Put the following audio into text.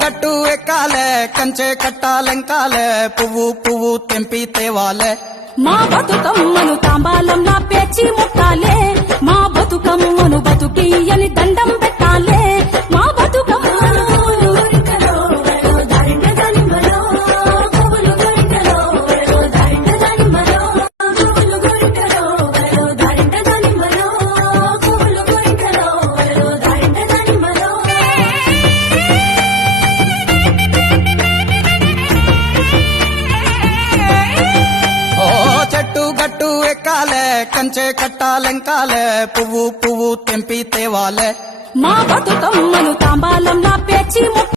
గట్టు ఎక్కాలే కంచె కట్టాలెంకాలే పువ్వు పువ్వు తెంపి తేవాలే మా బతుకమ్మను తాంబాలంలా పేర్చి ముట్టాలే మా బతుకమ్మను బతుకియ్యని దండం పెట్టాలే మా బతుకమ్మను గట్టు ఎక్కాలే కంచె కట్టాలెంకాలే పువ్వు పువ్వు తెంపి తేవాలే మా బతుకమ్మను తాంబాలంలా పేర్చి